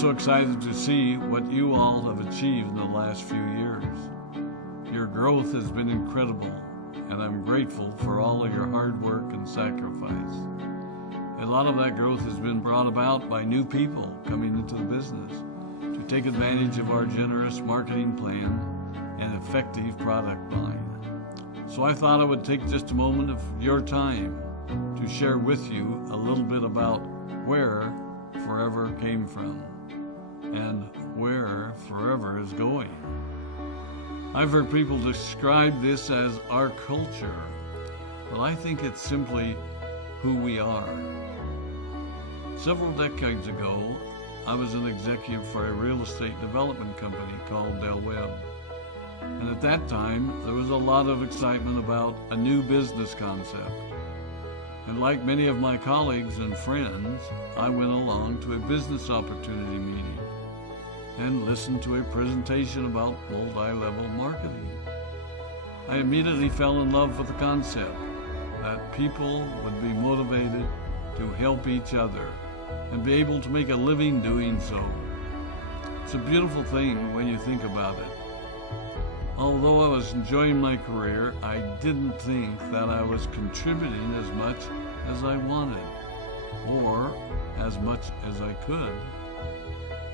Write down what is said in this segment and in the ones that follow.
so excited to see what you all have achieved in the last few years. Your growth has been incredible, and I'm grateful for all of your hard work and sacrifice. A lot of that growth has been brought about by new people coming into the business to take advantage of our generous marketing plan and effective product line. So I thought I would take just a moment of your time to share with you a little bit about where Forever came from and where Forever is going. I've heard people describe this as our culture, but I think it's simply who we are. Several decades ago, I was an executive for a real estate development company called Del Webb. And at that time, there was a lot of excitement about a new business concept. And like many of my colleagues and friends, I went along to a business opportunity meeting and listened to a presentation about multi-level marketing. I immediately fell in love with the concept that people would be motivated to help each other and be able to make a living doing so. It's a beautiful thing when you think about it. Although I was enjoying my career, I didn't think that I was contributing as much as I wanted, or as much as I could,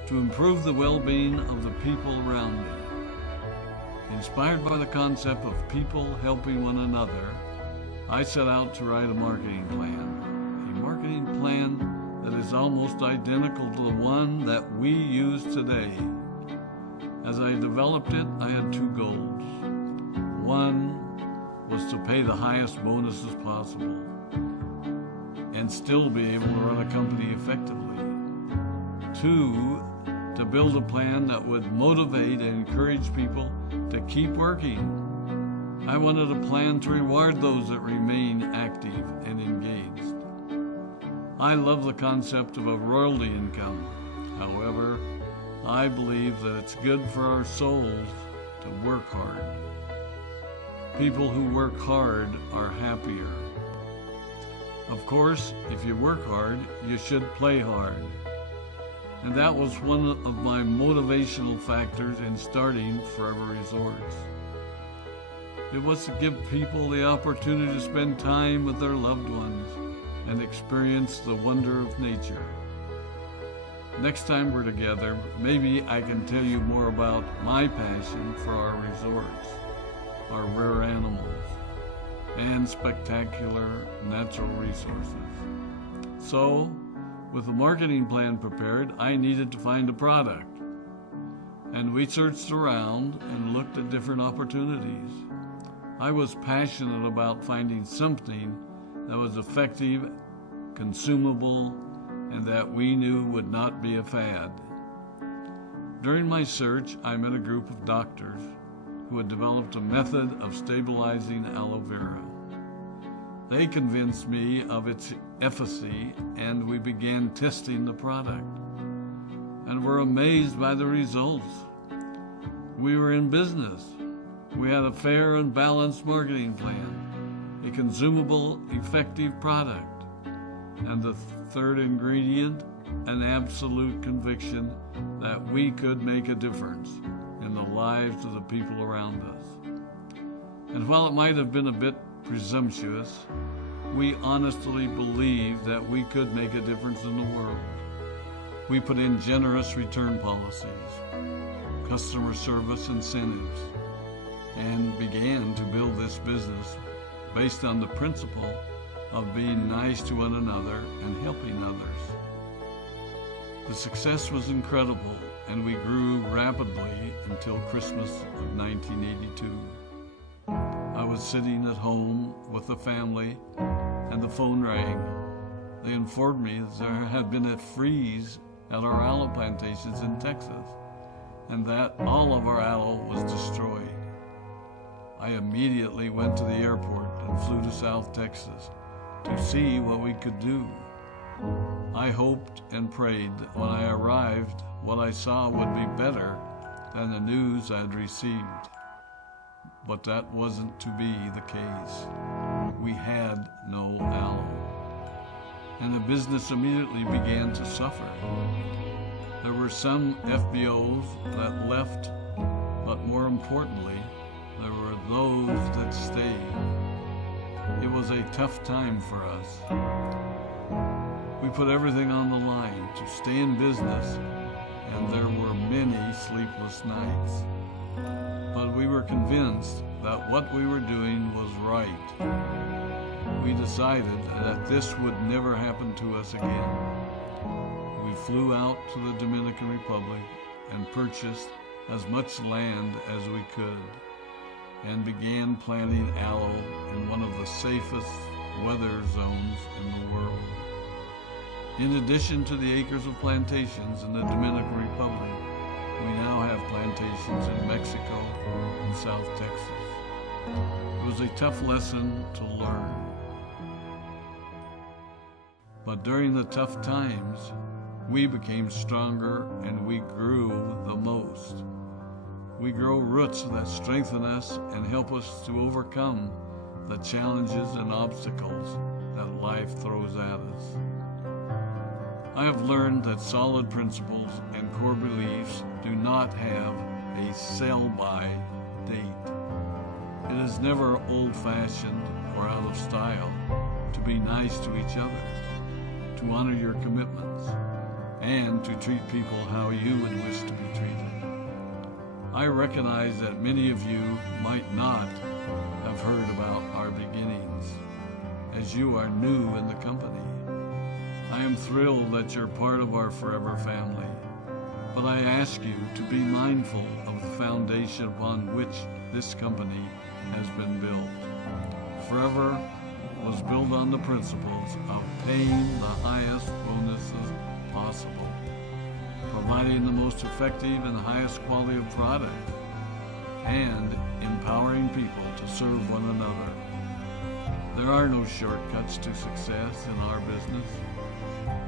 to improve the well-being of the people around me. Inspired by the concept of people helping one another, I set out to write a marketing plan that is almost identical to the one that we use today. As I developed it, I had two goals. One was to pay the highest bonuses possible and still be able to run a company effectively. Two, to build a plan that would motivate and encourage people to keep working. I wanted a plan to reward those that remain active and engaged. I love the concept of a royalty income. However, I believe that it's good for our souls to work hard. People who work hard are happier. Of course, if you work hard, you should play hard. And that was one of my motivational factors in starting Forever Resorts. It was to give people the opportunity to spend time with their loved ones and experience the wonder of nature. Next time we're together, maybe I can tell you more about my passion for our resorts, our rare animals, and spectacular natural resources. So, with the marketing plan prepared, I needed to find a product. And we searched around and looked at different opportunities. I was passionate about finding something that was effective, consumable, and that we knew would not be a fad. During my search, I met a group of doctors who had developed a method of stabilizing aloe vera. They convinced me of its efficacy, and we began testing the product, and were amazed by the results. We were in business. We had a fair and balanced marketing plan, a consumable, effective product, and the third ingredient, an absolute conviction that we could make a difference in the lives of the people around us. And while it might have been a bit presumptuous, we honestly believed that we could make a difference in the world. We put in generous return policies, customer service incentives, and began to build this business based on the principle of being nice to one another and helping others. The success was incredible, and we grew rapidly until Christmas of 1982. I was sitting at home with the family, and the phone rang. They informed me that there had been a freeze at our aloe plantations in Texas, and that all of our aloe was destroyed. I immediately went to the airport and flew to South Texas to see what we could do. I hoped and prayed that when I arrived, what I saw would be better than the news I had received. But that wasn't to be the case. We had no aloe, and the business immediately began to suffer. There were some FBOs that left, but more importantly, there were those that stayed. It was a tough time for us. We put everything on the line to stay in business, and there were many sleepless nights. But we were convinced that what we were doing was right. We decided that this would never happen to us again. We flew out to the Dominican Republic and purchased as much land as we could and began planting aloe in one of the safest weather zones in the world. In addition to the acres of plantations in the Dominican Republic, we now have plantations in Mexico and South Texas. It was a tough lesson to learn. But during the tough times, we became stronger and we grew the most. We grow roots that strengthen us and help us to overcome the challenges and obstacles that life throws at us. I have learned that solid principles and core beliefs do not have a sell-by date. It is never old-fashioned or out of style to be nice to each other, to honor your commitments, and to treat people how you would wish to be treated. I recognize that many of you might not have heard about our beginnings, as you are new in the company. I am thrilled that you're part of our Forever family, but I ask you to be mindful of the foundation upon which this company has been built. Forever was built on the principles of paying the highest bonuses possible, providing the most effective and highest quality of product, and empowering people to serve one another. There are no shortcuts to success in our business.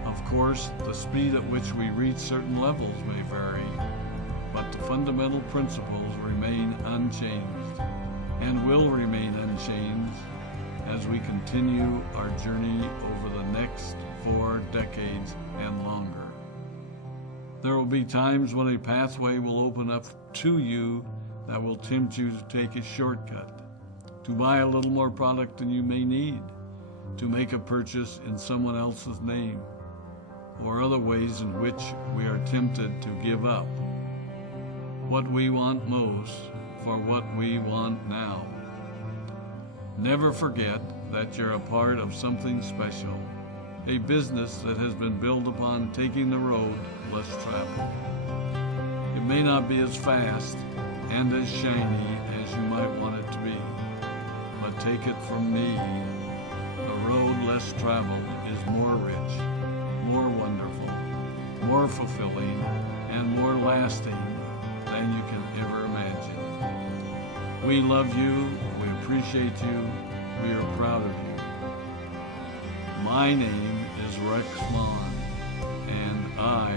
Of course, the speed at which we reach certain levels may vary, but the fundamental principles remain unchanged and will remain unchanged as we continue our journey over the next 4 decades and longer. There will be times when a pathway will open up to you that will tempt you to take a shortcut, to buy a little more product than you may need, to make a purchase in someone else's name, or other ways in which we are tempted to give up what we want most for what we want now. Never forget that you're a part of something special, a business that has been built upon taking the road less traveled. It may not be as fast and as shiny as you might want it to be, but take it from me, the road less traveled is more rich, more wonderful, more fulfilling, and more lasting than you can ever imagine. We love you, we appreciate you, we are proud of you. My name is Rex Maughan, and I